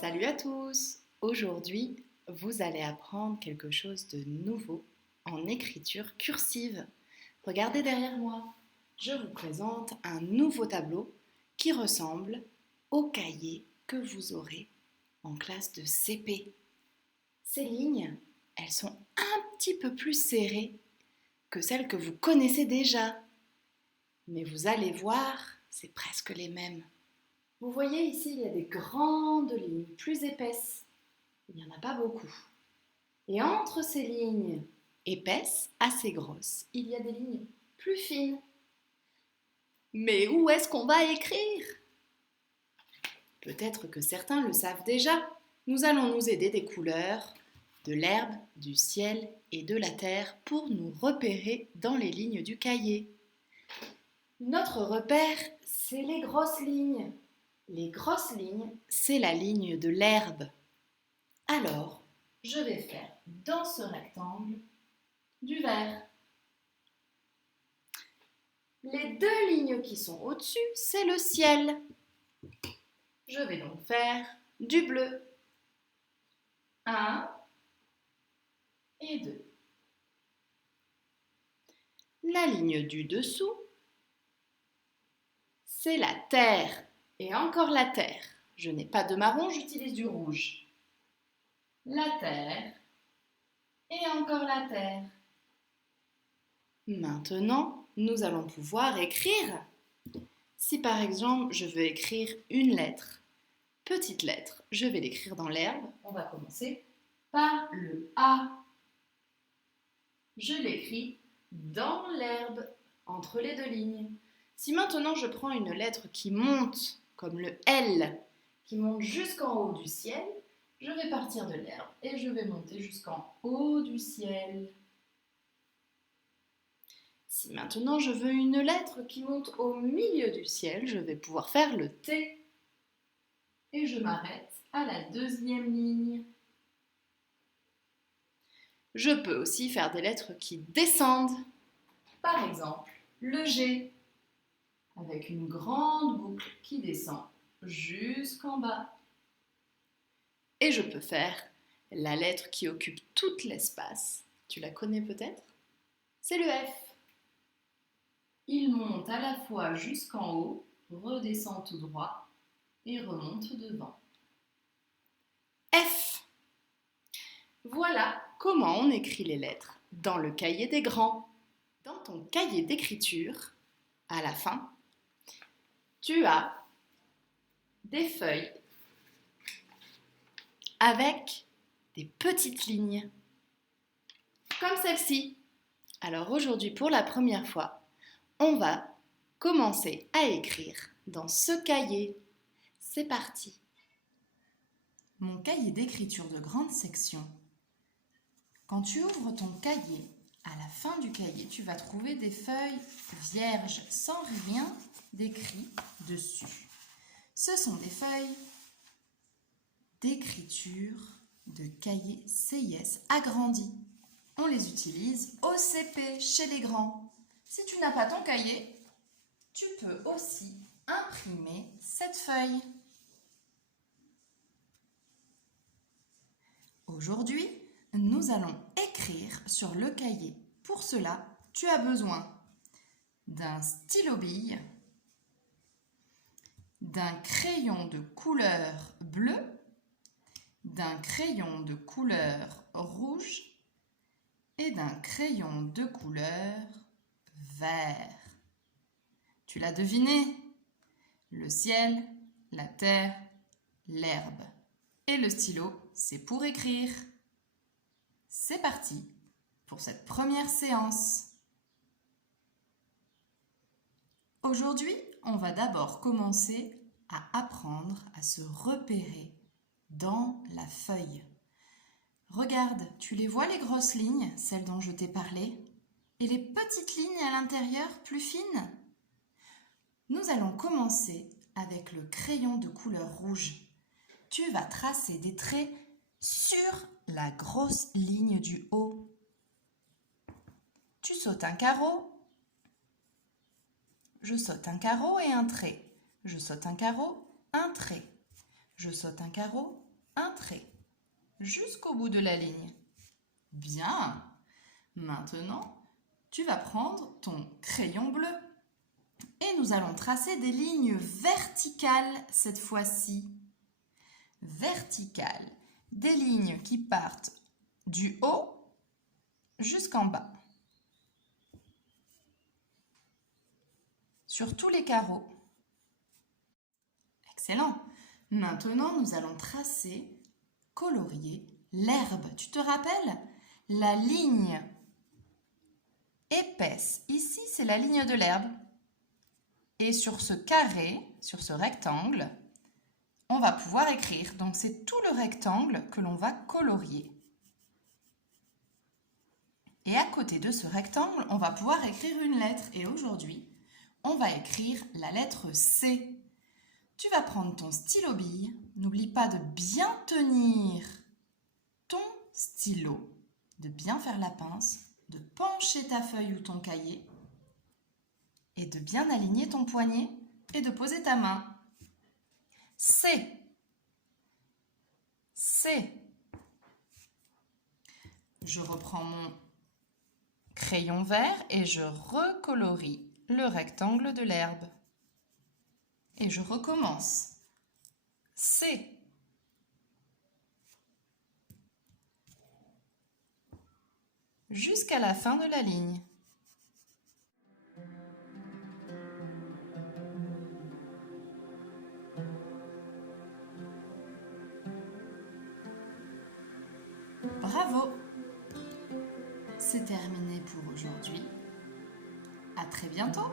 Salut à tous! Aujourd'hui, vous allez apprendre quelque chose de nouveau en écriture cursive. Regardez derrière moi. Je vous présente un nouveau tableau qui ressemble au cahier que vous aurez en classe de CP. Ces lignes, elles sont un petit peu plus serrées que celles que vous connaissez déjà. Mais vous allez voir, c'est presque les mêmes. Vous voyez ici, il y a des grandes lignes plus épaisses. Il n'y en a pas beaucoup. Et entre ces lignes épaisses, assez grosses, il y a des lignes plus fines. Mais où est-ce qu'on va écrire? Peut-être que certains le savent déjà. Nous allons nous aider des couleurs, de l'herbe, du ciel et de la terre pour nous repérer dans les lignes du cahier. Notre repère, c'est les grosses lignes. Les grosses lignes, c'est la ligne de l'herbe. Alors, je vais faire dans ce rectangle du vert. Les deux lignes qui sont au-dessus, c'est le ciel. Je vais donc faire du bleu. 1 et 2. La ligne du dessous, c'est la terre. Et encore la terre. Je n'ai pas de marron, j'utilise du rouge. La terre et encore la terre. Maintenant, nous allons pouvoir écrire. Si par exemple, je veux écrire une lettre, petite lettre, je vais l'écrire dans l'herbe. On va commencer par le A. Je l'écris dans l'herbe, entre les deux lignes. Si maintenant je prends une lettre qui monte, comme le L, qui monte jusqu'en haut du ciel, je vais partir de l'herbe et je vais monter jusqu'en haut du ciel. Si maintenant je veux une lettre qui monte au milieu du ciel, je vais pouvoir faire le T. Et je m'arrête à la deuxième ligne. Je peux aussi faire des lettres qui descendent. Par exemple, le G, avec une grande boucle qui descend jusqu'en bas. Et je peux faire la lettre qui occupe tout l'espace. Tu la connais peut-être? C'est le F. Il monte à la fois jusqu'en haut, redescend tout droit et remonte devant. F. Voilà comment on écrit les lettres dans le cahier des grands. Dans ton cahier d'écriture, à la fin, tu as des feuilles avec des petites lignes, comme celle-ci. Alors aujourd'hui, pour la première fois, on va commencer à écrire dans ce cahier. C'est parti. Mon cahier d'écriture de grande section. Quand tu ouvres ton cahier, à la fin du cahier, tu vas trouver des feuilles vierges sans rien d'écrit dessus. Ce sont des feuilles d'écriture de cahier CIS agrandi. On les utilise au CP chez les grands. Si tu n'as pas ton cahier, tu peux aussi imprimer cette feuille. Aujourd'hui, nous allons écrire sur le cahier. Pour cela, tu as besoin d'un stylo-bille, d'un crayon de couleur bleue, d'un crayon de couleur rouge et d'un crayon de couleur vert. Tu l'as deviné? Le ciel, la terre, l'herbe. Et le stylo, c'est pour écrire. C'est parti pour cette première séance. Aujourd'hui, on va d'abord commencer à apprendre à se repérer dans la feuille. Regarde, tu les vois les grosses lignes, celles dont je t'ai parlé, et les petites lignes à l'intérieur, plus fines? Nous allons commencer avec le crayon de couleur rouge. Tu vas tracer des traits sur la grosse ligne du haut. Tu sautes un carreau, je saute un carreau et un trait. Je saute un carreau, un trait. Je saute un carreau, un trait jusqu'au bout de la ligne. Bien. Maintenant, tu vas prendre ton crayon bleu et nous allons tracer des lignes verticales cette fois-ci. Verticales, des lignes qui partent du haut jusqu'en bas. Sur tous les carreaux. Excellent. Maintenant, nous allons tracer, colorier l'herbe. Tu te rappelles? La ligne épaisse, ici, c'est la ligne de l'herbe. Et sur ce carré, sur ce rectangle, on va pouvoir écrire. Donc, c'est tout le rectangle que l'on va colorier. Et à côté de ce rectangle, on va pouvoir écrire une lettre. Et aujourd'hui, on va écrire la lettre C. Tu vas prendre ton stylo bille. N'oublie pas de bien tenir ton stylo, de bien faire la pince, de pencher ta feuille ou ton cahier et de bien aligner ton poignet et de poser ta main. C. C. Je reprends mon crayon vert et je recolorie le rectangle de l'herbe. Et je recommence. C. Jusqu'à la fin de la ligne. Bravo! C'est terminé pour aujourd'hui. À très bientôt!